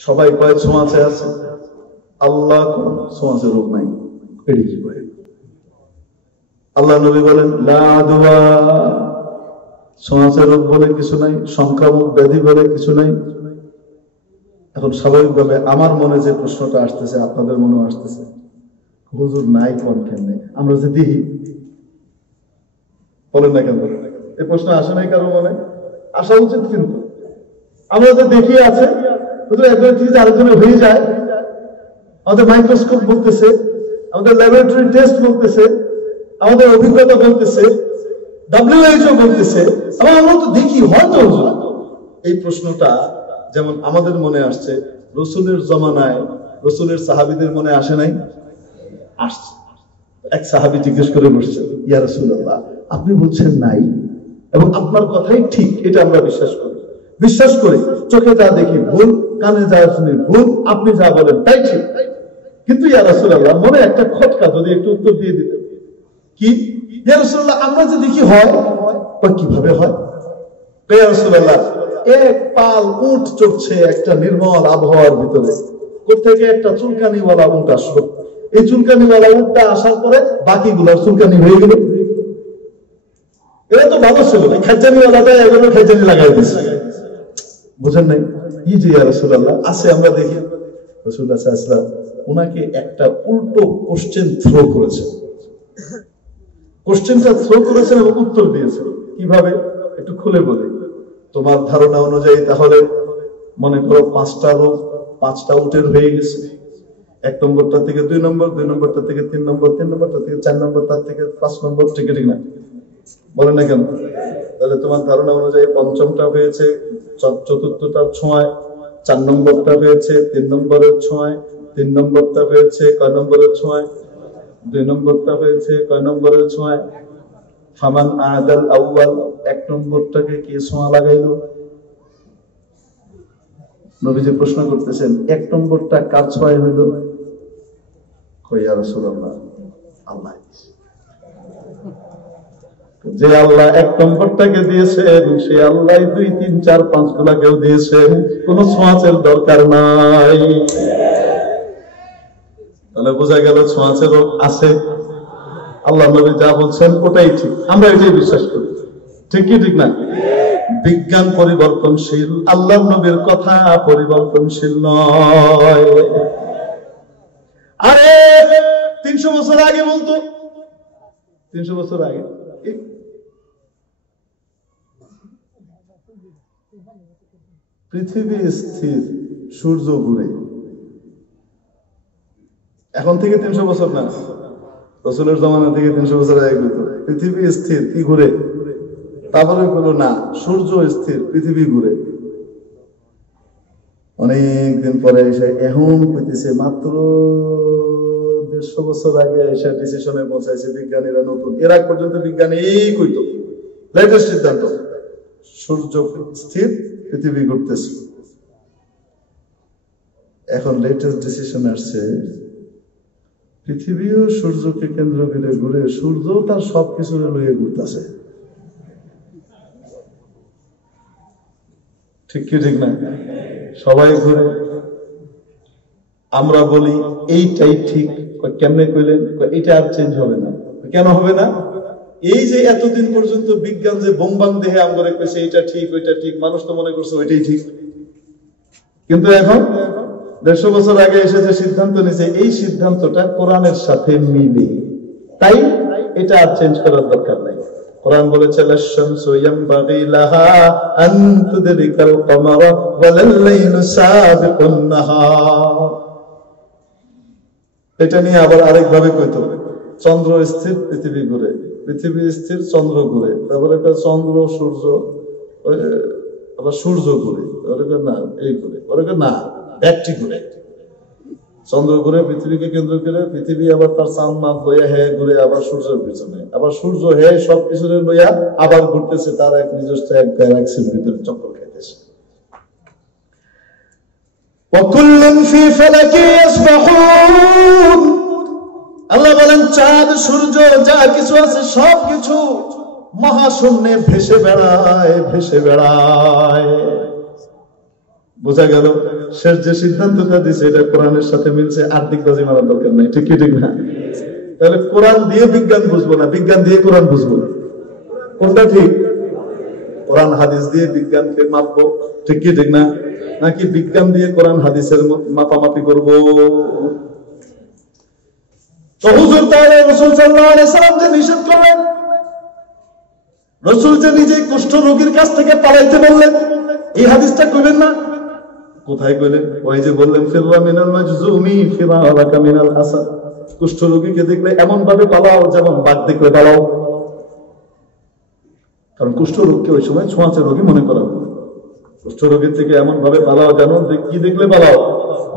সবাই কয় ছোঁয়াচে আছে, আল্লাহ কোন ছোঁয়াচে রোগ নাই। এটি কি কয়? আল্লাহ নবী বলেন লা আদওয়া, ছোঁয়াচে রোগ বলে কিছু নাই, সংক্রামক ব্যাধি বলে কিছু নাই। এখন স্বাভাবিকভাবে আমার মনে যে প্রশ্নটা আসতেছে, আপনাদের মনেও আসতেছে, হুজুর নাই কোন কেমনে? আমরা যে দেখি, বলেন না কেন? এই প্রশ্ন আসে নাই কারো মনে? আসা উচিত, কিন্তু আমরা যে দেখি আছে একজন থেকে আরেকজনে হয়ে যায়। আমাদের মাইক্রোস্কোপ বলতেছে, আমাদের ল্যাবরেটরি টেস্ট বলতেছে, আমাদের অভিজ্ঞতা বলতেছে, WHO বলতেছে, আমরা তো দেখি, হয়তো এই প্রশ্নটা যেমন আমাদের মনে আসছে, রসুলের জমানায় রসুলের সাহাবীদের মনে আসে নাই? আসছে। এক সাহাবী জিজ্ঞেস করে বসছে, ইয়া রাসূলুল্লাহ, আপনি বলছেন নাই এবং আপনার কথাই ঠিক, এটা আমরা বিশ্বাস করি, চোখে যা দেখি ভুল, কানে যা শুনি ভুল, আপনি যা বলেন তাই ঠিক, কিন্তু ইয়া রাসূলুল্লাহ মনে একটা খটকা, যদি একটু উত্তর দিয়ে দিতেন। কি? ইয়া রাসূলুল্লাহ, আমরা যে দেখি হয়, কিভাবে হয়? ইয়া রাসূলুল্লাহ, এক পাল উট চড়ছে একটা নির্মল আবহাওয়ার ভিতরে, কোত্থেকে একটা চুলকানিওয়ালা উট আসলো। এই চুলকানিওয়ালা উটটা আসার পরে বাকিগুলোর চুলকানি হয়ে গেল। এরা তো ভালো ছিল, খাইজানিওয়ালাটা এগুলো খাইজানি লাগাই দিচ্ছে, বুঝেন নাই? এই যে ইয়া রাসূলুল্লাহ আছে, আমরা দেখি রাসূলুল্লাহ সাল্লাল্লাহু আলাইহি ওয়াসাল্লাম ওনাকে একটা উল্টো কোশ্চেন থ্রো করেছেন। কোশ্চেনটা থ্রো করেছেন এবং উত্তর দিয়েছেন কিভাবে, একটু খুলে বলি। তোমার ধারণা অনুযায়ী তাহলে মনে করো 5টা রোগ 5টা উটের হয়ে গেছে। 1 নম্বরটা থেকে 2 নম্বর, 2 নম্বরটা থেকে 3 নম্বর, 3 নম্বরটা থেকে 4 নম্বর, তার থেকে 5 নম্বর, ঠিক না? বলেন না কেন? তাহলে তোমার ধারণা অনুযায়ী 5মটা হয়েছে 4র্থটার ছোঁয়ায়, 4 নম্বরটা হয়েছে 3 নম্বরের ছোঁয়ায়, 3 নম্বরটা হয়েছে কয় নম্বরের ছোঁয়ায়, 2 নম্বরটা হয়েছে কয় নম্বরের ছোঁয়ায়। ফামান আদাল আউয়াল, 1 নম্বরটাকে কে ছোঁয়া লাগাইলো? নবীজি প্রশ্ন করতেছেন, 1 নম্বরটা কার ছোঁয়ায় হইল? কইয়া রাসূলুল্লাহ আল্লাহ। যে আল্লাহ 1 নম্বরটাকে দিয়েছেন, সে আল্লাহ 2, 3, 4, 5 গুলাকেও দিয়েছেন, কোন ছোঁয়াচের দরকার নাই। তাহলে বোঝা গেল ছোঁয়াচের রোগ আছে। আল্লাহ নবী যা বলছেন ওটাই ঠিক, আমরা এটাই বিশ্বাস করি, ঠিক কি ঠিক না? বিজ্ঞান পরিবর্তনশীল, আল্লাহ নবীর কথা পরিবর্তনশীল নয়। আরে 300 বছর আগে বলতো, 300 বছর আগে পৃথিবী স্থির, সূর্য ঘুরে। এখন থেকে 300 বছর না, রাসূলের জামানা থেকে 300 বছর আগে হতো পৃথিবী স্থির, কি ঘুরে? তারপরে বলো না, সূর্য স্থির, পৃথিবী ঘুরে। অনেকদিন পরে এসে এখন কইতেছে মাত্র 150 বছর আগে এসে ডিসিশনে পৌঁছাইছে বিজ্ঞানীরা নতুন। এর আগ পর্যন্ত বিজ্ঞানী এই কইতো, লেটেস্ট সিদ্ধান্ত, সূর্য স্থির, পৃথিবী ঘুরতেছে। এখন লেটেস্ট ডিসিশন আসছে, পৃথিবীও সূর্যকে কেন্দ্র করে ঘুরে, সূর্য তার সবকিছু লইয়ে ঘুরতেছে, ঠিক কি ঠিক না? সবাই ঘুরে, আমরা বলি এইটাই ঠিক। কেমনে কইলেন? এটা আর চেঞ্জ হবে না। কেন হবে না? এই যে এতদিন পর্যন্ত বিজ্ঞান যে বোমবাং দেহে আমরা কইছে এটা ঠিক ওইটা ঠিক, মানুষ তো মনে করছে ওইটাই ঠিক, কিন্তু এখন 150 বছর আগে এসে যে সিদ্ধান্ত নিয়েছে, এই সিদ্ধান্তটা কোরআনের সাথে মিলে, তাই এটা আর চেঞ্জ করার দরকার নাই। কোরআন বলেছে লাশ-শামসু ইয়ানবাগি লাহা আন তুদরিকাল কমারা ওয়ালাল-লাইলু সাবিকুন নাহার। এটা নিয়ে আবার আরেকভাবে কইতো, চন্দ্র স্থির, পৃথিবী ঘুরে, পৃথিবী স্থির, চন্দ্র ঘুরে, তারপরে চন্দ্র সূর্য, আবার সূর্য ঘুরে, না এই ঘুরে, না ব্যাকটি ঘুরে, চন্দ্র ঘুরে পৃথিবীকে কেন্দ্র করে, পৃথিবী আবার তার চাঁদ মাপ লইয়া হে ঘুরে আবার সূর্যের পিছনে, আবার সূর্য হে সব পিছনে লইয়া আবার ঘুরতেছে, তার এক নিজস্ব এক গ্যালাক্সির ভিতরে চক্কর খাইতেছে। ওয়াকুল্লুন ফি ফালাকি ইয়াসবাহুন, আল্লাহ বলেন চাঁদ সূর্য যা কিছু আছে সব কিছু মহাশূন্যে ভেসে বেড়ায়, ভেসে বেড়ায়। বোঝা গেল শেষ যে সিদ্ধান্তটা দিছে এটা কোরআনের সাথে মিলছে, আর্থিকবাজি মারার দরকার নাই। ঠিক কি ঠিক না? তাহলে কোরআন দিয়ে বিজ্ঞান বুঝবো না, বিজ্ঞান দিয়ে কোরআন বুঝবো, কোনটা ঠিক? কোরআন হাদিস দিয়ে বিজ্ঞানকে মাপবো, ঠিক কি ঠিক না? নাকি বিজ্ঞান দিয়ে কোরআন হাদিসের মাপামাপি করবো? তো হুজুর তাহলে রাসূল সাল্লাল্লাহু আলাইহি সাল্লাম যে নিষেধ করলেন, রাসূল যে নিজে কুষ্ঠ রোগীর কাছ থেকে পালাইতে বললেন, এই হাদিসটা কইলেন না? কোথায় কইলেন? ওই যে বললেন ফিররা মিনাল মাজজুমি ফিরারাকা মিনাল আসাদ, কুষ্ঠ রোগীকে দেখলে এমন ভাবে পালাও যেমন বাঘ দেখলে পালাও। কারণ কুষ্ঠ রোগকে ওই সময় ছোঁয়াচে রোগী মনে করা হতো। কুষ্ঠ রোগীর থেকে এমন ভাবে পালাও যেন কি দেখলে পালাও,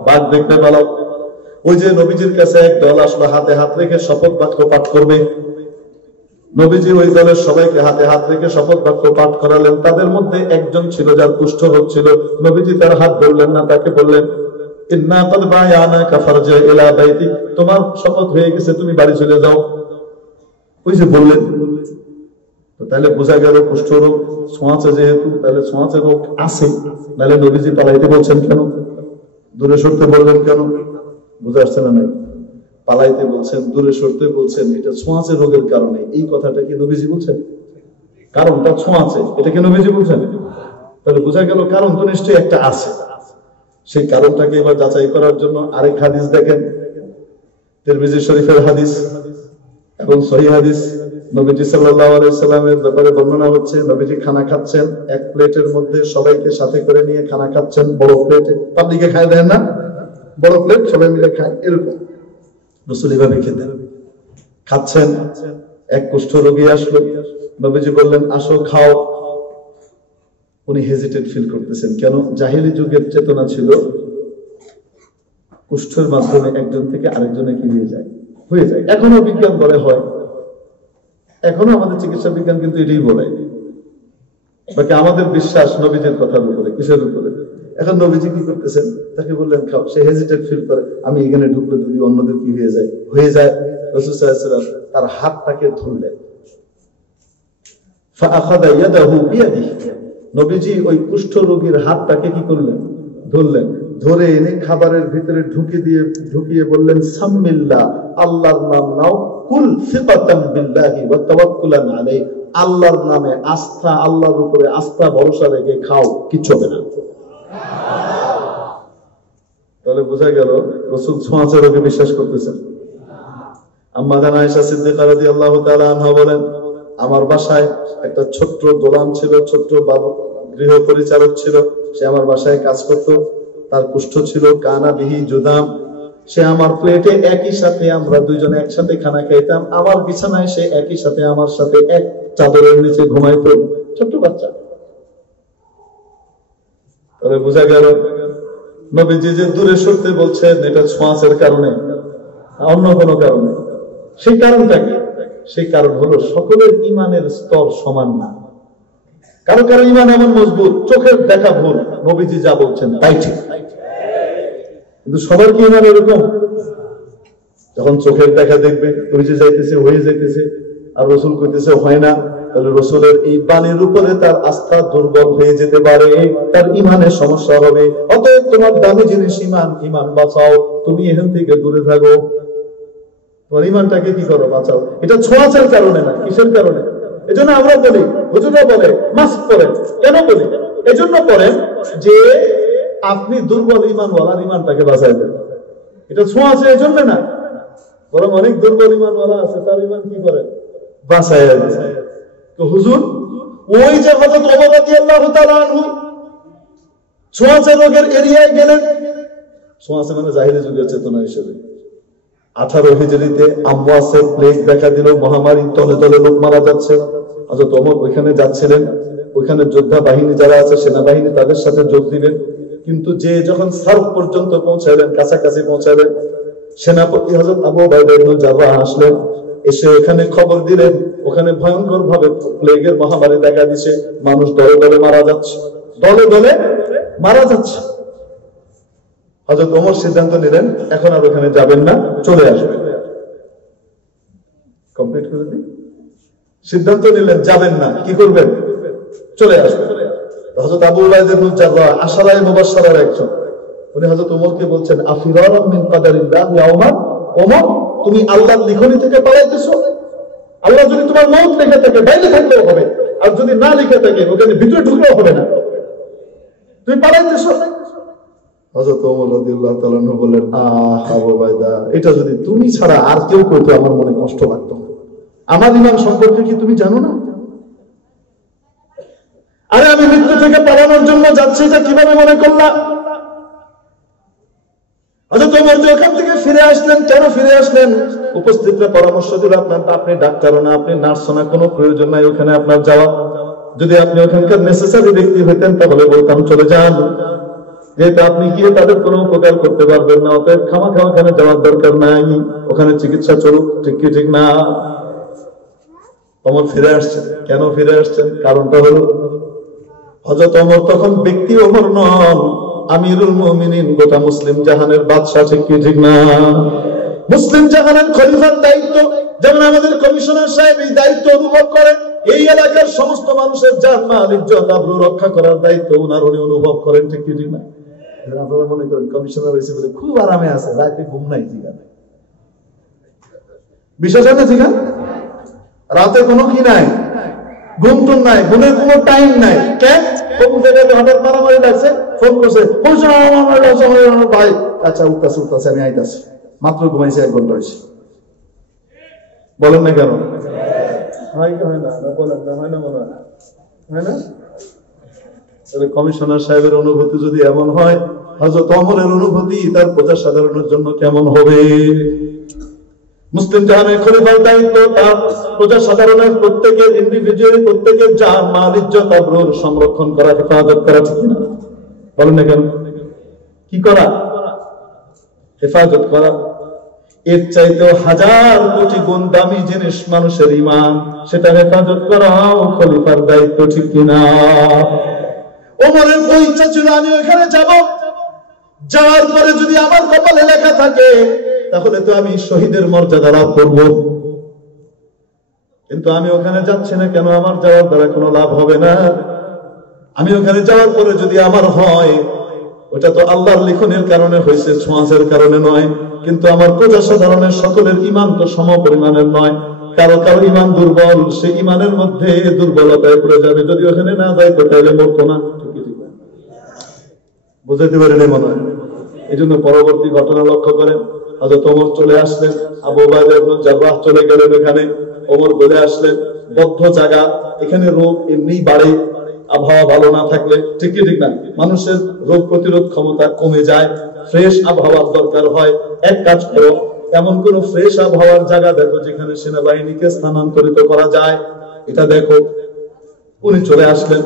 বাঘ দেখলে পালাও। ওই যে নবীজির কাছে এক দল আসলো, হাতে হাত রেখে শপথ বাক্য পাঠ করবে। নবীজি ওই দলের সবাইকে হাতে হাত রেখে শপথ বাক্য পাঠ করালেন। তাদের মধ্যে একজন ছিল যার কুষ্ঠ রোগ ছিল। নবীজি তার হাত ধরলেন না, তাকে বললেন ইন্না কাদ বায়ানাকা ফারজি ইলা বাইতি, তোমার শপথ হয়ে গেছে, তুমি বাড়ি চলে যাও। ওই যে বললেন। তো তাহলে বোঝা গেল কুষ্ঠ রোগ ছোঁয়াচে, যেহেতু তাহলে ছোঁয়াচে রোগ আছে, তাহলে নবীজি পালাইতে বলছেন কেন? দূরে সরতে বললেন কেন? বুঝা আসছে না? নাই, পালাইতে বলছেন, দূরে সরতে বলছেন, এটা ছোঁয়াচে রোগের কারণে। এই কথাটা কি নবীজি বলছেন? কারণটা ছোঁয়াচে, এটা কি নবীজি বলছেন? তাহলে বোঝা গেল কারণ তো নিশ্চয়ই একটা আছে। সেই কারণটাকে এবার যাচাই করার জন্য আরেক হাদিস দেখেন, তিরমিজি শরীফের হাদিস এবং সহিহ হাদিস। নবীজি সাল্লাল্লাহু আলাইহি সাল্লামের ব্যাপারে বর্ণনা হচ্ছে, নবীজি খানা খাচ্ছেন, এক প্লেটের মধ্যে সবাইকে সাথে করে নিয়ে খানা খাচ্ছেন, বড় প্লেটে। পাবলিকে খায় দেন না, বড় প্লেট সবাই মিলে খায়, এরকম রাসূল এভাবে খেতেন। খাচ্ছেন, এক কুষ্ঠ রোগী আসলো, নবীজি বললেন আসো খাও। উনি হেজিটেট ফিল করতেছেন, কেন? জাহেলি যুগের চেতনা ছিল কুষ্ঠের মাধ্যমে একজন থেকে আরেকজনে কি হয়ে যায়। এখনো বিজ্ঞান বলে হয়, এখনো আমাদের চিকিৎসা বিজ্ঞান কিন্তু এটাই বলে। বাকি আমাদের বিশ্বাস নবীজির কথার উপরে, কিসের উপরে? এখন নবীজি কি করতেছেন? তাকে বললেন খাও, সে হেজিটেট ফিল করে, আমি এখানে ঢুকলে যদি অন্যদের কি হয়ে যায়। রাসূল সাল্লাল্লাহু আলাইহি ওয়াসাল্লাম তার হাতটাকে ধরলেন, ফাআখাযা ইয়াদাহু বিয়াদিহি, নবীজি ওই কুষ্ঠ রোগীর হাতটাকে কি করলেন? ধরলেন। ধরে এনে খাবারের ভিতরে ঢুকিয়ে বললেন সাম্মিল্লাহ, আল্লাহর নাম নাও, কুল সিকাতাম বিল্লাহি ওয়া তাওয়াক্কুলান আলাইহি, আল্লাহর নামে আস্থা, আল্লাহর উপরে আস্থা ভরসা রেখে খাও, কিচ্ছু হবে না। তাহলে বোঝা গেল রাসূল ছোঁয়াচে রোগে বিশ্বাস করতেছেন। আম্মা জান আয়েশা সিদ্দিকা রাদিয়াল্লাহু তাআলা আনহা বলেন, আমার বাসায় একটা ছোট্ট গোলাম ছিল, ছোট্ট বাবু গৃহ পরিচারক ছিল, সে আমার বাসায় কাজ করত। তার কুষ্ঠ ছিল, কানা বিহি জুদাম, সে আমার প্লেটে একই সাথে আমরা দুইজনে একসাথে খানা খাইতাম, আমার বিছানায় সে একই সাথে আমার সাথে এক চাদরের নিচে ঘুমাইতো, ছোট্ট বাচ্চা। তাহলে বোঝা গেল নবীজি যে দূরে সরতে বলছেন এটা ছোঁয়াচের কারণে, অন্য কোনো কারণে। সেই কারণটা কি? সেই কারণ হলো সকলের ইমানের স্তর সমান না। কারো কারো ইমান এমন মজবুত, চোখের দেখা ভুল, নবীজি যা বলছেন তাই ঠিক, কিন্তু সবার কি ইমান এরকম? যখন চোখের দেখা দেখবে হয়ে যাইতেছে, আর রাসূল কইতেছে হয় না, তাহলে রাসূলের এই বাণীর উপরে তার আস্থা দুর্বল হয়ে যেতে পারে, তার ইমানের সমস্যা হবে। অতএব তোমার দামি জিনিস ইমান বাঁচাও, তুমি এখান থেকে দূরে থাকো, তোমার ইমানটাকে কি করো? বাঁচাও। এটা ছোঁয়াচের কারণে না, কিসের কারণে? এজন্য আমরা বলি, হুজুররা বলে মাস্ক পরেন। কেন বলি? এজন্য পরেন যে আপনি দুর্বল ইমানওয়ালার ইমানটাকে বাঁচাই দেন। এটা ছোঁয়াচে এজন্য না, বরং অনেক দুর্বল ইমানওয়ালা আছে, তার ইমান কি করে? বাঁচাই দেন। তো হুজুর ওই যে হযরত ওমর রাদিয়াল্লাহু তাআলা আনহু ছোঁয়াচে রোগের এরিয়ায় গেলেন। ছোঁয়াচে মানে জাহিলি যুগের চেতনা হিসেবে 18 হিজরিতে আমওয়াসের প্লেগ দেখা দিল, মহামারী, তলে তলে লোক মারা যাচ্ছে। হযরত ওমর ওইখানে যাচ্ছিলেন, ওইখানে যোদ্ধা বাহিনী যারা আছে, সেনাবাহিনী, তাদের সাথে যোগ দিবেন। কিন্তু যে যখন সার্ফ পর্যন্ত পৌঁছালেন, কাছাকাছি পৌঁছালেন, সেনাপতি হযরত আবু উবাইদা ইবনে জাররাহ আসলেন, এসে ওখানে খবর দিলেন ওখানে ভয়ঙ্কর ভাবে প্লেগের মহামারী দেখা দিচ্ছে, মানুষ দলে দলে মারা যাচ্ছে, দলে দলে মারা যাচ্ছে। হযরত ওমর সিদ্ধান্ত নিলেন এখন আর ওখানে যাবেন না, চলে আসবেন। কমপ্লিট করে দিই। সিদ্ধান্ত নিলেন যাবেন না, কি করবেন? চলে আসবেন। হযরত আবু উবাইদা ইবনে জাররাহ আশারায়ে মুবাশশারার একজন, উনি হযরত ওমরকে বলছেন, আফিরারাম মিন কাদারিল্লাহ ইয়া ওমর, ওমর তুমি আল্লাহর লিখনি থেকে পালাইতেছো? আল্লাহ যদি তোমার মওত লিখে থাকে বাইরে থাকলেও হবে, আর যদি না লিখে থাকে ওখানে ভিতরে ঢুকলেও হবে না, তুমি পালাইতেছো। হযরত ওমর রাদিয়াল্লাহু তাআলা বললেন, আবু উবাইদা, এটা যদি তুমি ছাড়া আর কেউ কইতো আমার মনে কষ্ট লাগতো। আমার ঈমান সম্পর্কে কি তুমি জানো না? আরে আমি মৃত্যু থেকে পালানোর জন্য যাচ্ছি, এটা কিভাবে মনে করলা? হযরত ওমর যে ওখান থেকে ফিরে আসলেন, কেন ফিরে আসলেন? উপস্থিতরা পরামর্শ দিল, আপনি ডাক্তারও না, আপনি নার্সও না, কোনো প্রয়োজন নাই ওখানে আপনার যাওয়া। যদি আপনি ওখানকার নেসেসারি ব্যক্তি হইতেন তাহলে বলতাম চলে যান, যেহেতু আপনি গিয়ে তাদের কোনো উপকার করতে পারবেন না, অতএব খামাখা ওখানে যাওয়ার দরকার নাই, ওখানে চিকিৎসা চলুক। ঠিক কি ঠিক না? ওমর ফিরে আসছেন। কেন ফিরে আসছেন? কারণটা হলো হযরত ওমর তখন ব্যক্তি ওমর নন, আমিরুল মুমিনিন, গোটা মুসলিম জাহানের বাদশা। ঠিক কি ঠিক না? মুসলিম জাহানের খলিফার দায়িত্ব, যেমন আমাদের কমিশনার সাহেব এই দায়িত্ব অনুভব করেন, এই এলাকার সমস্ত মানুষের জান মাল ইজ্জত আবরু রক্ষা করার দায়িত্ব উনি অনুভব করেন। ঠিক কি ঠিক না? আপনারা মনে করেন কমিশনার হয়েছে বলে খুব আরামে আছে, রাতে ঘুম নাই, ঠিক আছে? বিশ্বাস আছে? ঠিক আছে, রাতে কোনো কি নাই, ঘুম টুম নাই, ঘুমের কোনো টাইম নাই। কেন? কোন জায়গায় হঠাৎ মারামারি লাগছে, ফোন করছে, ভাই আচ্ছা উঠতেছে, আমি আইতাছি, মাত্র ঘুমাইছে, 1 ঘন্টা হয়েছে। বলেন না কেন? হয় না, বলেন না, হয় না, মনে হয় না? কমিশনার সাহেবের অনুভূতি যদি এমন হয়, হযরত ওমরের অনুভূতি তার প্রজা সাধারণের জন্য কেমন হবে? মুসলিম জাহানের খলিফার দায়িত্ব তার প্রজা সাধারণের প্রত্যেকের ইন্ডিভিজুয়ালি প্রত্যেকের জান মাল ইজ্জত আবরুর সংরক্ষণ করা, হেফাজত করা। ঠিক না? বলেন না কেন? কি করা? হেফাজত করা। এর চাইতেও 1000 কোটি গুণ দামি জিনিস মানুষের ঈমান, সেটা হেফাজত করাও খলিফার দায়িত্ব। ঠিক কিনা? ওমরের ইচ্ছা ছিল আমি ওখানে যাব, যাওয়ার পরে যদি আমার কপালে লেখা থাকে তাহলে তো আমি শহীদের মর্যাদা লাভ করব, কিন্তু আমি ওখানে যাচ্ছি না কেন? আমার যাওয়ার দ্বারা কোনো লাভ হবে না। আমি ওখানে যাওয়ার পরে যদি আমার হয়, ওটা তো আল্লাহর লিখনের কারণে হয়েছে, ছোঁয়াচের কারণে নয়। কিন্তু আমার প্রজা সাধারণের সকলের ঈমান তো সম পরিমাণের নয়, কারো কারো ঈমান দুর্বল, সে ঈমানের মধ্যে দুর্বলতায় পড়ে যাবে। যদি ওখানে না যায় তো তাহলে মরতো না। বুঝাইতে পারেন মনে হয়? এই জন্য পরবর্তী ঘটনা লক্ষ্য করেন, হযরত ওমর চলে আসলেন, আবু উবাইদা ইবনে জাররাহ চলে গেলেন ওখানে, ওমর বলে আসলেন বদ্ধ জায়গা, এখানে রোগ এমনি বাড়ে আবহাওয়া ভালো না থাকলে। ঠিক কি ঠিক না? মানুষের রোগ প্রতিরোধ ক্ষমতা কমে যায়, ফ্রেশ আবহাওয়ার দরকার হয়। এক কাজ করো, এমন কোন ফ্রেশ আবহাওয়ার জায়গা দেখো যেখানে সেনাবাহিনীকে স্থানান্তরিত করা যায়, এটা দেখো। উনি চলে আসলেন,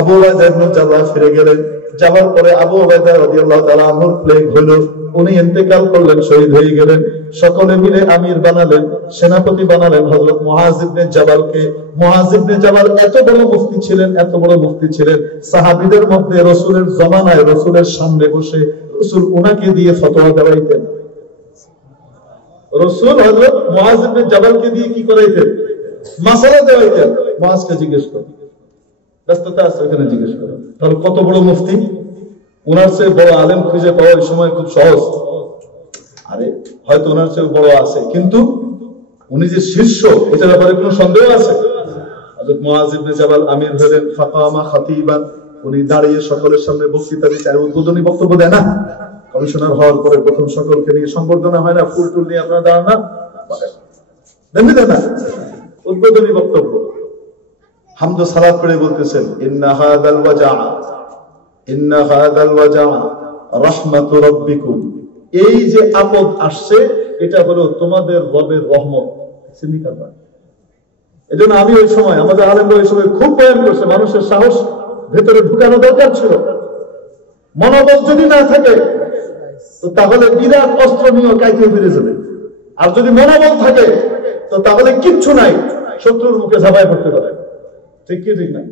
আবু উবাইদা ইবনে জাররাহ ফিরে গেলেন। যাওয়ার পরে আবু উবাইদা রাদিয়াল্লাহু তাআলা আনহুর প্লেগ হলো, উনি ইন্তেকাল করলেন, শহীদ হয়ে গেলেন। সকলে মিলে আমির বানালেন, সেনাপতি বানালেন হযরত মুআয ইবনে জাবালকে। মুআয ইবনে জাবাল এত বড় মুফতি ছিলেন, এত বড় মুফতি ছিলেন, সাহাবীদের মধ্যে রাসূলের জামানায় রাসূলের সামনে বসে রাসূল উনাকে দিয়ে ফতোয়া দেওয়াইতেন। রাসূল হযরত মুআয ইবনে জাবালকে দিয়ে কি করাইতেন? মাসালা দেওয়াইতেন। মুআযকে জিজ্ঞেস করতেন, ব্যস্ততা আছে ওখানে জিজ্ঞেস করেন। তাহলে কত বড় মুফতি, ওনার চেয়ে বড় আলেম খুঁজে পাওয়া এই সময় খুব সহজ। আরে হয়তো ওনার চেয়ে বড় আছে, কিন্তু উনি যে শীর্ষ এটার ব্যাপারে কোনো সন্দেহ আছে? হযরত মুআয ইবনে জাবাল আমির হলেন, ফাকামা খাতিবান, উনি দাঁড়িয়ে সকলের সামনে বক্তৃতা দিতে, উদ্বোধনী বক্তব্য দেয় না? কমিশনার হওয়ার পরে প্রথম সকলকে নিয়ে সংবর্ধনা হয় না, ফুল টুল নিয়ে আপনারা দাঁড়ান না, দেন না? উদ্বোধনী বক্তব্য হামদ সালাত পড়ে বলতেছেন, ইন্না হাদাল ওয়াজা রাহমাতু রাব্বিকুম, এই যে আপদ আসছে এটা হলো তোমাদের রবের রহমত। এজন্য আমি ওই সময়, আমাদের আলেমরা ওই সময় খুব বয়ান করছে, মানুষের সাহস ভেতরে ঢুকানো দরকার ছিল। মনোবল যদি না থাকে তো তাহলে বিরাট অস্ত্র নিয়ে কাইতে ফিরে যাবে, আর যদি মনোবল থাকে তো তাহলে কিচ্ছু নাই, শত্রুর মুখে ঝাঁপায় পড়তে পারে। ঠিক কি ঠিক না?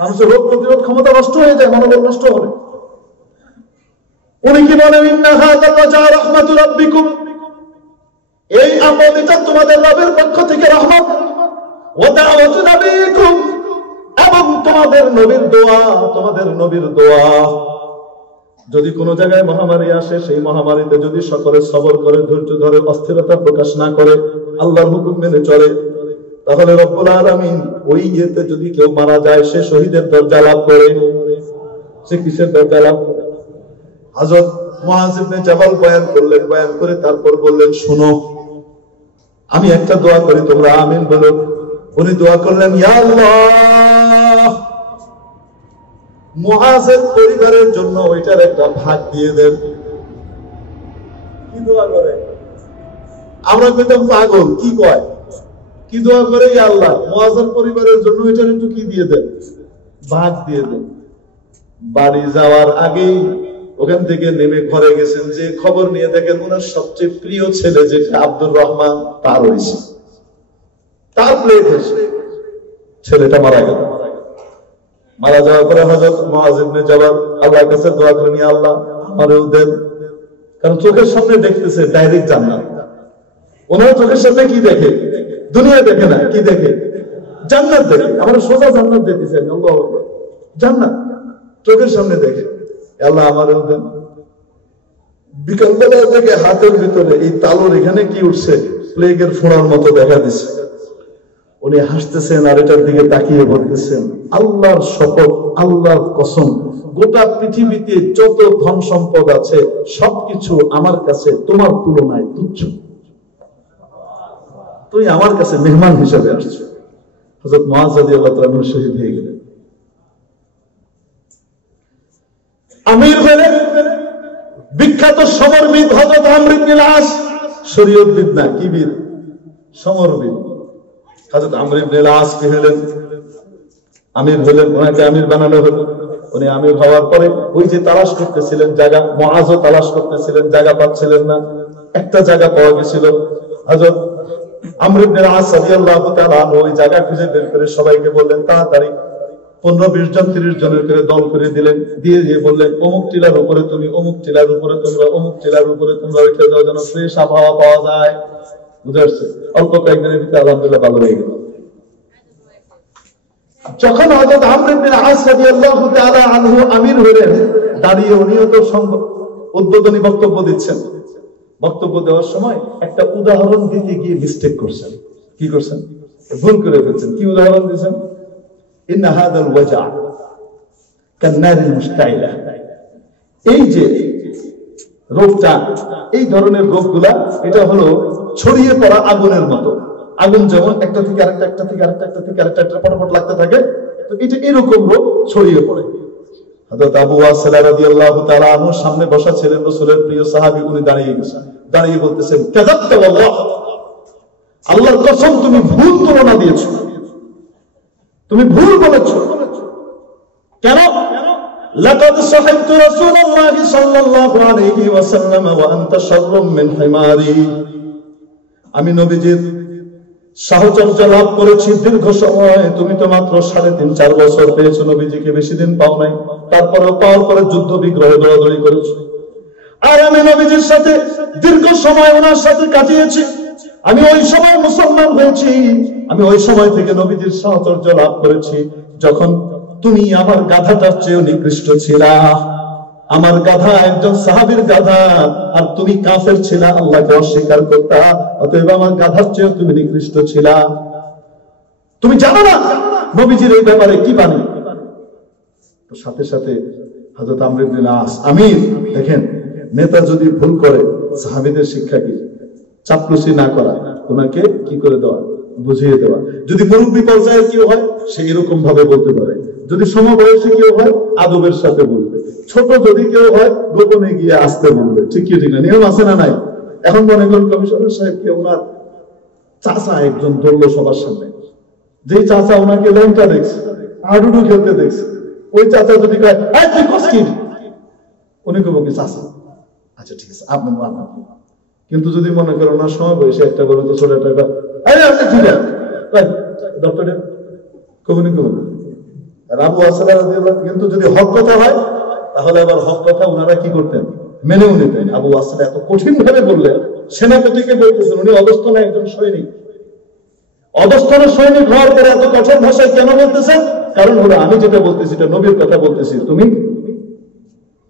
মানুষের রোগ প্রতিরোধ ক্ষমতা নষ্ট হয়ে যায় মনোবল নষ্ট হলে। উনি কি বলেন, ইন্না হাযাল ওয়াজা রাহমাতু রাব্বিকুম, এই আপদ এটা তোমাদের রবের পক্ষ থেকে রহমত, ওয়া দাওয়াতু নাবিয়িকুম, এবং তোমাদের নবীর দোয়া যদি কোনো জায়গায় মহামারী আসে, সেই মহামারীতে যদি সকলে সবর করে, ধৈর্য ধরে, অস্থিরতা প্রকাশ না করে, আল্লাহর হুকুম মেনে চলে, তাহলে রব্বুল আলামিন ওই ইয়েতে যদি কেউ মারা যায়, সে শহীদের দরজা লাভ করে। সে কিসের দরজা লাভ করে? হযরত মুআয ইবনে জাবাল বয়ান করলেন, বয়ান করে তারপর বললেন, শোনো আমি একটা দোয়া করি, তোমরা আমিন বলো। উনি দোয়া করলেন, ইয়া আল্লাহ, মুআযের পরিবারের জন্য ওইটার একটা ভাগ দিয়ে দেন। কি দোয়া করে? আমরা কইতাম পাগল, কি কয়, কি দোয়া করে? ইয়া আল্লাহ, মুআযের পরিবারের জন্য ওইটার একটু কি দিয়ে দেন, ভাগ দিয়ে দেন। বাড়ি যাওয়ার আগেই ওখান থেকে নেমে ঘরে গেছেন, যে খবর নিয়ে দেখেন ওনার সবচেয়ে প্রিয় ছেলে যেটা আব্দুর রহমান, তার হয়েছে, তার প্লেট হয়েছে, ছেলেটা মারা গেল। মারা যাওয়ার পরে হযরত মুআয ইবনে জাবাল আল্লাহর কাছে দোয়া করেন, ইয়া আল্লাহ আমারও দেন। কারণ চোখের সামনে দেখতেছে ডাইরেক্ট জান্নাত। ওনার চোখের সামনে কি দেখে? দুনিয়া দেখে না, কি দেখে? জান্নাত দেখে। আমরা সোজা জান্নাত দেখতেছি, আল্লাহু আকবার, জান্নাত চোখের সামনে দেখে। আল্লাহ আমারও দেন। বিকালবেলা থেকে হাতের ভিতরে এই তালুর এখানে কি উঠছে, প্লেগের ফোঁড়ার মতো দেখা দিচ্ছে। উনি হাসতেছেন আর এটার দিকে তাকিয়ে বলতেছেন, আল্লাহর শপথ, আল্লাহর কসম, গোটা পৃথিবীতে যত ধন সম্পদ আছে সবকিছু আমার কাছে তোমার তুলনায় তুচ্ছ। তুই আমার কাছে মেহমান হিসেবে আসছো। হযরত মুআয রাদিয়াল্লাহু তাআলা শহীদ হয়ে গেলেন। আমির হলেন বিখ্যাত সমরবিদ হযরত আমর ইবনে আস। শরীয়তবিদ না, কি বিদ? সমরবিদ। হযরত আমর ইবনে আস কি হলেন? আমির হলেন। ওনাকে আমির বানানো হলো। উনি আমির হওয়ার পরে ওই যে তালাশ করতেছিলেন জায়গা, মুআযও তালাশ করতেছিলেন, জায়গা পাচ্ছিলেন না। একটা জায়গা পাওয়া গেছিল। হযরত আমর ইবনে আস রাদিয়াল্লাহু তাআলা ওই জায়গা খুঁজে বের করে সবাইকে বললেন, তাড়াতাড়ি 15-20 জন 30 জনের করে দল করে দিলেন। দিয়ে দিয়ে বললেন, অমুক টিলার উপরে তুমি, অমুক টিলার উপরে তোমরা, অমুক টিলার উপরে তোমরা উঠে যাও, যেন ফ্রেশ আবহাওয়া পাওয়া যায়। বুঝতে পারছে? অল্প কয়েকদিনের ভিতরে আলহামদুলিল্লাহ ভালো হয়ে গেল। যখন হযরত আমর ইবনে আস রাদিয়াল্লাহু তাআলা আনহু আমির হলেন, দাঁড়িয়ে উনিও তো উদ্বোধনী বক্তব্য দিচ্ছেন। বক্তব্য দেওয়ার সময় একটা উদাহরণ দিতে গিয়ে মিস্টেক করছেন। কি করছেন? ভুল করে ফেলছেন। কি উদাহরণ দিয়েছেন? ইন্না হাদাল ওয়াজা কান্নারিল মুশতাইলা। এই যে রোগটা, এই ধরনের রোগগুলা, এটা হলো ছড়িয়ে পড়া আগুনের মতো। আগুন যেমন একটা থেকে আরেকটা, একটা থেকে আরেকটা, একটা থেকে আরেকটা, একটা পটাপট লাগতে থাকে, তো এটা এরকম রোগ ছড়িয়ে পড়ে। হযরত আবু ওয়াসিলা রাদিয়াল্লাহু তাআলা আনহুর সামনে বসা ছিলেন রাসূলের প্রিয় সাহাবী। উনি দাঁড়িয়ে গেছেন, দাঁড়িয়ে বলতেছেন, কাযাবতা ওয়াল্লাহ, আল্লাহর কসম তুমি ভুল তুলনা দিয়েছো, তুমি ভুল বলেছো। কেন? লাকাদ সাহাবতু রাসূলুল্লাহি সাল্লাল্লাহু আলাইহি ওয়াসাল্লাম ওয়া আনতা শাররুম মিন হিমারি। আমি নবীজির সাহচর্য লাভ করেছি দীর্ঘ সময়, তুমি তো মাত্র 3.5-4 বছর পেয়েছো, নবীজিকে বেশি দিন পাও নাই। তারপরে পাওয়ার পরে যুদ্ধ বিগ্রহে দৌড়াদৌড়ি করেছো। আর আমি নবীজির সাথে দীর্ঘ সময় ওনার সাথে কাটিয়েছি। আমি ওই সময় মুসলমান হয়েছি, আমি ওই সময় থেকে নবীজির সাহচর্য লাভ করেছি যখন তুমি আমার গাধাটার চেয়েও নিকৃষ্ট ছিলা। আমার গাধা একজন সাহাবীর গাধা, আর তুমি কাফের ছিলা, আল্লাহকে অস্বীকার করতা, অতএব আমার গাধার চেয়েও তুমি নিকৃষ্ট ছিলা। তুমি জানো না নবীজির এই ব্যাপারে কি বাণী। তো সাথে সাথে হযরত আমর ইবনে আস আমির, দেখেন নেতা যদি ভুল করে, সাহাবীদের শিক্ষা কি? চাপলুসি না করা, ওনাকে কি করে দেওয়া, বুঝিয়ে দেওয়া। যদি মুরব্বী পর্যায়ে কেউ হয়, সে এরকম ভাবে বলতে পারে। যদি সমবয়সী কেউ হয়, আদবের সাথে বলবে। ছোট যদি কেউ হয়, গোপনে গিয়ে আসতে বলবে। ঠিক কি ঠিক না? নিয়ম আছে না নাই? এখন মনে করুন কমিশনার সাহেবকে ওনার চাচা একজন ধরলো সবার সামনে, যে চাচা ওনাকে ল্যাংটা দেখছে, হাডুডু খেলতে দেখছে, ওই চাচা যদি কয় তুই কষ্ট, উনি কব কি চাচা, আচ্ছা ঠিক আছে আপনি মানা। কিন্তু যদি মনে করেন ওনার সময় বয়সে একটা বড় তো ছোট একটা ডক্টরের কবনি কবনি। আবু ওয়াসিলা রাদিয়াল্লাহু, কিন্তু যদি হক কথা হয় তাহলে আবার হক কথা ওনারা কি করতেন? মেনেও নিতেন। আবু ওয়াসিলা এত কঠিন ভাবে বললেন, সেনাপতিকে বলতেছেন, উনি অবস্থানে একজন সৈনিক, অবস্থানের সৈনিক হওয়ার পরে এত কঠোর ভাষায় কেন বলতেছেন? কারণ হলো আমি যেটা বলতেছি এটা নবীর কথা বলতেছি, তুমি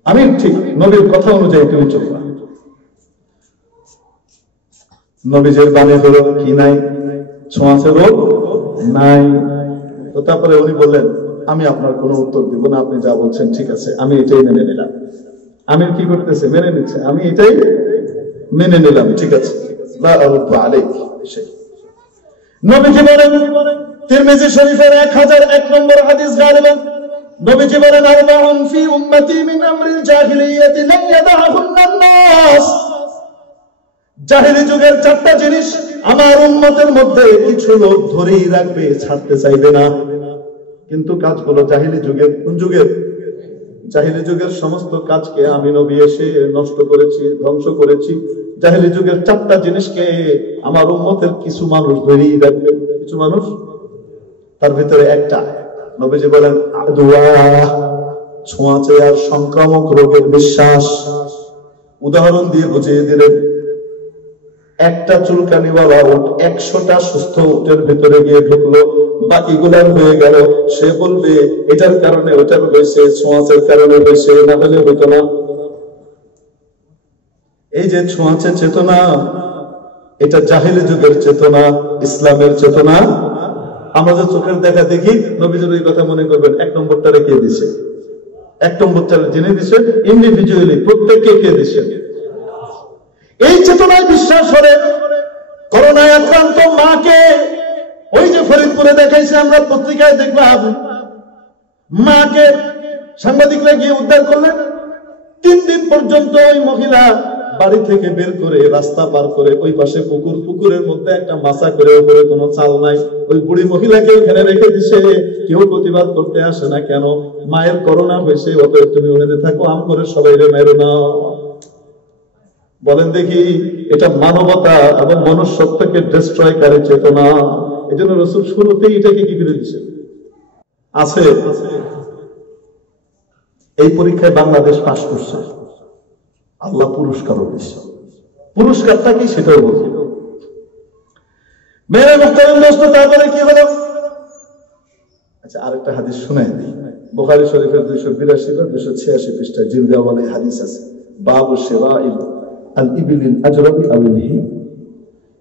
আমি ঠিক নবীর কথা অনুযায়ী তুমি চলবা। নবীজের বাণী হলো কি নাই, ছোঁয়াচে রোগ নাই। তো তারপরে উনি বললেন আমি আপনার কোনো উত্তর দিব না, আপনি যা বলছেন ঠিক আছে, আমি এটাই মেনে নিলাম। আমি কি করতেছে, মেনে নিচ্ছে, আমি এটাই মেনে নিলাম, ঠিক আছে। নবীজি বলেন তিরমিজি শরীফের 1001 নম্বর হাদিস গালিবান, নবীজি বলেন আরবাউন ফি উম্মতি মিন আমরিল জাহিলিয়াতি লাম ইয়াদাহুন্না নাস। জাহিলি যুগের 4টা জিনিস আমার উম্মতের মধ্যে কিছু লোক ধরেই রাখবে, ছাড়তে চাইবে না। কিন্তু কাজগুলো জাহিলি যুগের, কোন যুগের? জাহিলি যুগের সমস্ত কাজকে আমি নবী এসে নষ্ট করেছি, ধ্বংস করেছি। জাহিলি যুগের 4টা জিনিসকে আমার উম্মতের কিছু মানুষ ধরেই রাখবে, কিছু মানুষ। তার ভিতরে একটা নবীজি বলেন দুয়া, ছোঁয়াচে আর সংক্রামক রোগের বিশ্বাস। উদাহরণ দিয়ে বুঝিয়ে দিলেন, একটা চুলকানিওয়ালা উট 100টা সুস্থ উটের ভিতরে গিয়ে ঢুকলো, বাকিগুলার হয়ে গেল, সে বলবে এটার কারণে ওটার হয়েছে, ছোঁয়াচের কারণে হয়েছে, না হলে হতো না। এই যে ছোঁয়াচে চেতনা, এটা জাহিলি যুগের চেতনা, ইসলামের চেতনা। আমাদের চোখের দেখা দেখি নবীজির ওই কথা মনে করবেন 1 নম্বরটা রেখে দিছে, 1 নম্বরটা জেনে দিছে, ইন্ডিভিজুয়ালি প্রত্যেককে কে দিছে। এই চেতনায় বিশ্বাস করে করোনায় আক্রান্ত মাকে ওই যে ফরিদপুরে দেখাইছে, আমরা পত্রিকায় দেখলাম, মাকে সাংবাদিকরা গিয়ে উদ্ধার করলেন। 3 দিন পর্যন্ত ওই মহিলা বাড়ি থেকে বের করে রাস্তা পার করে ওই পাশে পুকুর, পুকুরের মধ্যে একটা মাছা করে, উপরে কোনো চাল নাই, ওই বুড়ি মহিলাকে ওখানে রেখে দিছে। কেউ প্রতিবাদ করতে আসে না, কেন? মায়ের করোনা হয়েছে, অতএব তুমি ওখানে থাকো, আম করে সবাই রে মেরো না। বলেন দেখি, এটা মানবতা এবং মনুষ্যত্বকে ডিস্ট্রয়কারী চেতনা। এই জন্য রাসূল শুরুতেই এটাকে কি করে দিচ্ছে আছে। এই পরীক্ষায় বাংলাদেশ পাস করছে, আল্লাহ পুরস্কারও দিচ্ছে। পুরস্কারটা কি সেটাও বলছে। মেরে মুহতারাম দোস্ত, তারপরে কি হলো? আচ্ছা, আরেকটা হাদিস শোনাই দিই। বুখারী শরীফের 282 বা 286 পৃষ্ঠায় জিলদাওয়ালা হাদিস আছে, বাবু শিরাইল আল ইবিলিল আজরাবি আউল হিম।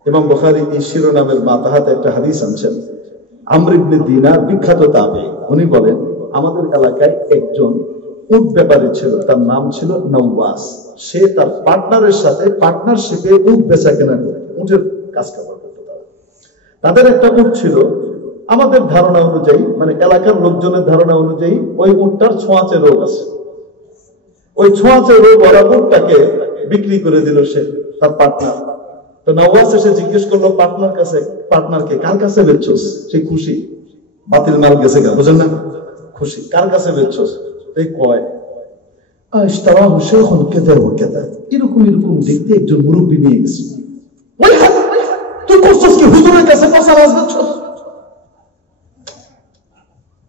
ইমাম বুখারী এই শিরোনামের মাতাহাতে একটা হাদিস আনছেন। আমর ইবনে দিনার বিখ্যাত তাবী, উনি বলেন আমাদের এলাকায় একজন উট ব্যাপারী ছিল, তার নাম ছিল নওয়াস। সে তার পার্টনারের সাথে পার্টনারশিপে উট বেচা কেনা করে, উটের কাজ কারবার করতো। তাদের একটা উট ছিল, আমাদের ধারণা অনুযায়ী, মানে এলাকার লোকজনের ধারণা অনুযায়ী, ওই উটটার ছোঁয়াচে রোগ আছে। ওই ছোঁয়াচে রোগ ওরা উটটাকে বিক্রি করে দিল সে, তার পার্টনার। তো নওয়াজ এসে জিজ্ঞেস করলো পার্টনারকে, কার কাছে বেচছস? সে খুশি, বাতিল মাল গেছে গা, বুঝেন না, খুশি। কার কাছে বেচছস? এই কয় এরকম এরকম দেখতে একজন মুরব্বী নিয়ে গেছে। তুই করছস কি? হুজুরের কাছে পচা মাছ বেচছস?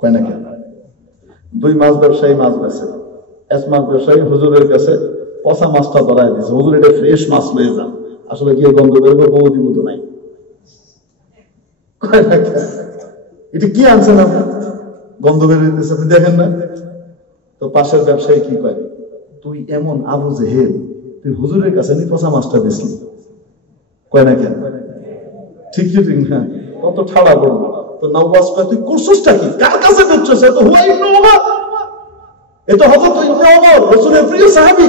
কয় না কেন? 2 মাছ ব্যবসায়ী মাছ বেচে, মাছ ব্যবসায়ী হুজুরের কাছে পচা মাছটা ধরাই দিয়েছে। হুজুর এটা ফ্রেশ মাছ লয়ে যান, আসলে গিয়ে গন্ধ বেরোবে, বৌদিবুত নাই। এটা কি আনছেন আপনি? গন্ধ বেরোইতেছে, আপনি দেখেন না? তো পাশের ব্যবসায়ী কি কয়, তুই এমন আবু জেহেল, তুই হুজুরের কাছে নি পচা মাছটা বেচলি? কয় না কেন? ঠিক ঠিক না, কত ঠাড়া বড়। তো নওয়াজ কয়, তুই করছসটা কি? কার কাছে বেচছস? তো হুয়াই ইবনে ওমর, এটা হযরত ইবনে ওমর, রাসূলের প্রিয় সাহাবী।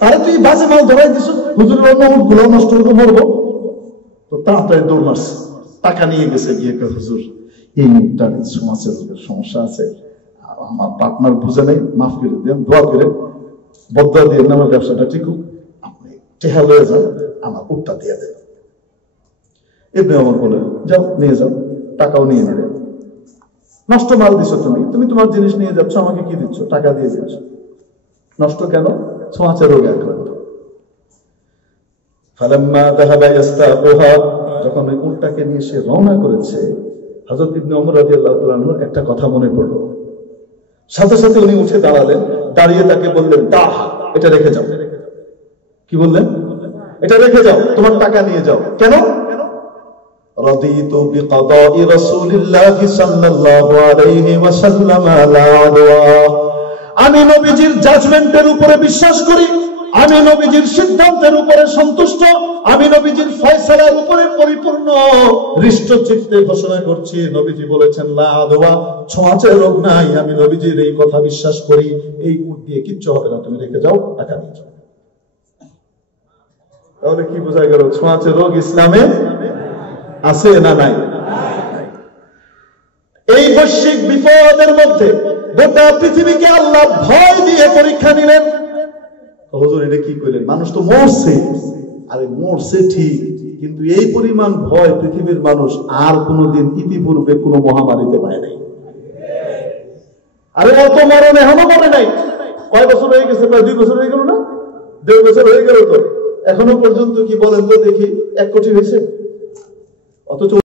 তারে তুই বাজে মাল ধরাই দিছস, হুজুরের অন্য উটগুলো নষ্ট হয়ে মরবো। তো তাড়াতাড়ি দৌড় মারছে, টাকা নিয়ে গেছে, গিয়ে কয়, হুজুর এই উটটার ছোঁয়াচে রোগের সমস্যা আছে, আমার পার্টনার বুঝে নেই, মাফ করে দেন, দোয়া করে বদয়া দিয়ে আমার ব্যবসাটা ঠিক হোক, আপনি টেহা লয়ে যান, আমার উটটা দিয়ে দেন। ইবনে ওমর বলে, যাও নিয়ে যাও, টাকাও নিয়ে নিলেন। নষ্ট মাল দিছো তুমি, তুমি তোমার জিনিস নিয়ে যাচ্ছ, আমাকে কি দিচ্ছ? টাকা দিয়ে দিচ্ছ। নষ্ট কেন? ছোঁয়াচে রোগে আক্রান্ত। ফালাম্মা যাহাবা ইস্তাকুহা, যখন ওই উটটাকে নিয়ে সে রওনা করেছে, হযরত ইবনে ওমর রাদিয়াল্লাহু তাআলা আনহুর একটা কথা মনে পড়ল। সাথে সাথে উনি উঠে দাঁড়ালেন, দাঁড়িয়ে তাকে বললেন, দাহ, এটা রেখে যাও। কি বললেন? এটা রেখে যাও, তোমার টাকা নিয়ে যাও। কেন? রাদিতু বিকাদাই রাসূলিল্লাহি সাল্লাল্লাহু আলাইহি ওয়াসাল্লাম লা আদওয়া। আমি নবীজির জাজমেন্টের উপরে বিশ্বাস করি, আমি নবীজির সিদ্ধান্তের উপরে সন্তুষ্ট, আমি নবীজির ফয়সালার উপরে পরিপূর্ণ হৃষ্টচিত্তে ঘোষণা করছি, নবীজি বলেছেন লা আদওয়া, ছোঁয়াচে রোগ নাই, আমি নবীজির এই কথা বিশ্বাস করি। এই উট দিয়ে কিচ্ছু হবে না, তুমি রেখে যাও, টাকা নিয়ে যাও। তাহলে কি বোঝা গেল? ছোঁয়াচে রোগ ইসলামে আছে না নাই? এই বৈশ্বিক বিপদের মধ্যে গোটা পৃথিবীকে আল্লাহ ভয় দিয়ে পরীক্ষা নিলেন। হুজুর এটা কি কইলেন? মানুষ তো মরছে। আরে মরছে ঠিক, কিন্তু এই পরিমাণ ভয় পৃথিবীর মানুষ আর কোনোদিন ইতিপূর্বে কোনো মহামারীতে পায় নাই। আরে অত মরণ এখনো মরে নাই। কয় বছর হয়ে গেছে? প্রায় 2 বছর হয়ে গেল না? 1.5 বছর হয়ে গেল তো, এখনো পর্যন্ত কি বলেন তো দেখি 1 কোটি হয়েছে? অথচ